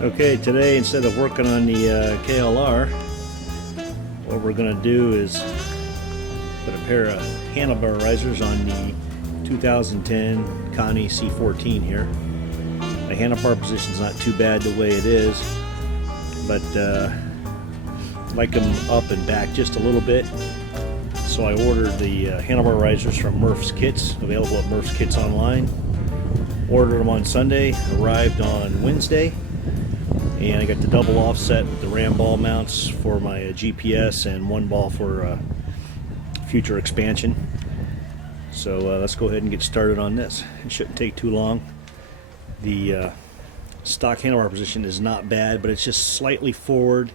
Okay, today instead of working on the KLR, what we're going to do is put a pair of handlebar risers on the 2010 Connie C-14 here. The handlebar position is not too bad the way it is, but I like them up and back just a little bit. So I ordered the handlebar risers from Murph's Kits, available at Murph's Kits online. Ordered them on Sunday, arrived on Wednesday. And I got the double offset with the ram ball mounts for my GPS and one ball for future expansion. So let's go ahead and get started on this. It shouldn't take too long. The stock handlebar position is not bad, but it's just slightly forward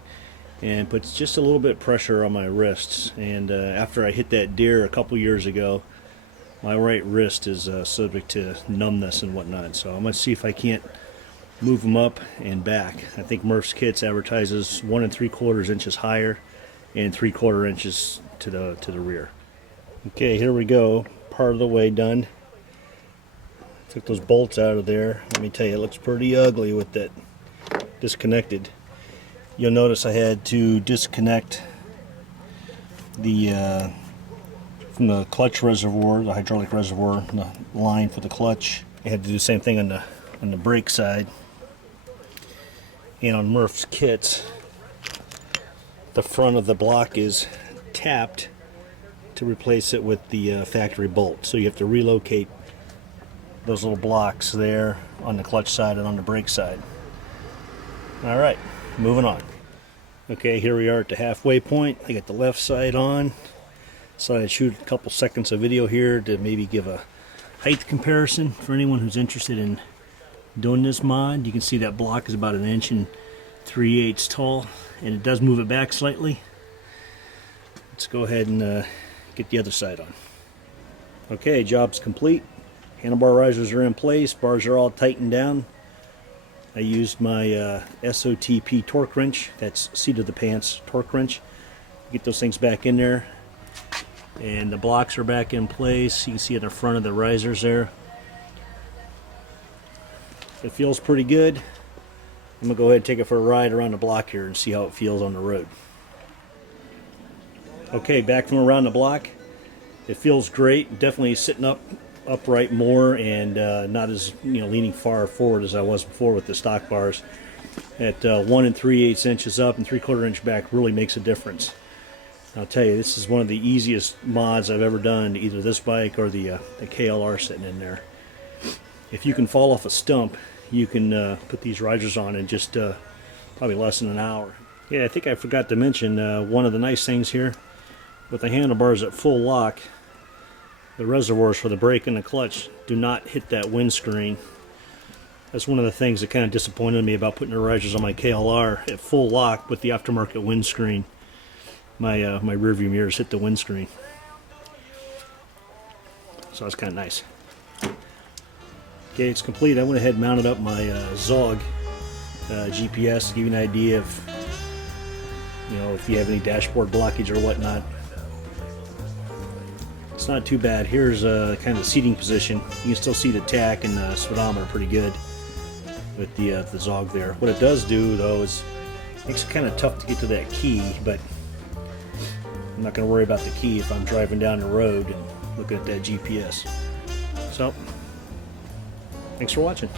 and puts just a little bit of pressure on my wrists. And after I hit that deer a couple years ago, my right wrist is subject to numbness and whatnot. So I'm going to see if I can't move them up and back. I think Murph's Kits advertises 1 3/4 inches higher and 3/4 inches to the rear. Okay, here we go. Part of the way done. Took those bolts out of there. Let me tell you, it looks pretty ugly with that disconnected. You'll notice I had to disconnect the from the clutch reservoir, the hydraulic reservoir, the line for the clutch. I had to do the same thing on the brake side. And on Murph's Kits, the front of the block is tapped to replace it with the factory bolt. So you have to relocate those little blocks there on the clutch side and on the brake side. Alright, moving on. Okay, here we are at the halfway point. I got the left side on. So I'd shoot a couple seconds of video here to maybe give a height comparison for anyone who's interested in doing this mod. You can see that block is about 1 3/8 tall, and it does move it back slightly. Let's go ahead and get the other side on. Okay, job's complete. Handlebar risers are in place, bars are all tightened down. I used my SOTP torque wrench, that's seat of the pants torque wrench. Get those things back in there, and the blocks are back in place. You can see at the front of the risers there. It feels pretty good. I'm going to go ahead and take it for a ride around the block here and see how it feels on the road. Okay, back from around the block. It feels great. Definitely sitting upright more and not as leaning far forward as I was before with the stock bars. At 1 3/8 inches up and 3/4 inch back really makes a difference. I'll tell you, this is one of the easiest mods I've ever done, either this bike or the KLR sitting in there. If you can fall off a stump, you can put these risers on in just probably less than an hour. Yeah, I think I forgot to mention one of the nice things here with the handlebars at full lock, the reservoirs for the brake and the clutch do not hit that windscreen. That's one of the things that kind of disappointed me about putting the risers on my KLR at full lock with the aftermarket windscreen. My rearview mirrors hit the windscreen, so that's kind of nice. Okay, it's complete. I went ahead and mounted up my Zog GPS to give you an idea of if you have any dashboard blockage or whatnot. It's not too bad. Here's kind of the seating position. You can still see the tach and the speedometer pretty good with the Zog there. What it does do though is it makes it kind of tough to get to that key, but I'm not going to worry about the key if I'm driving down the road and looking at that GPS. So, thanks for watching.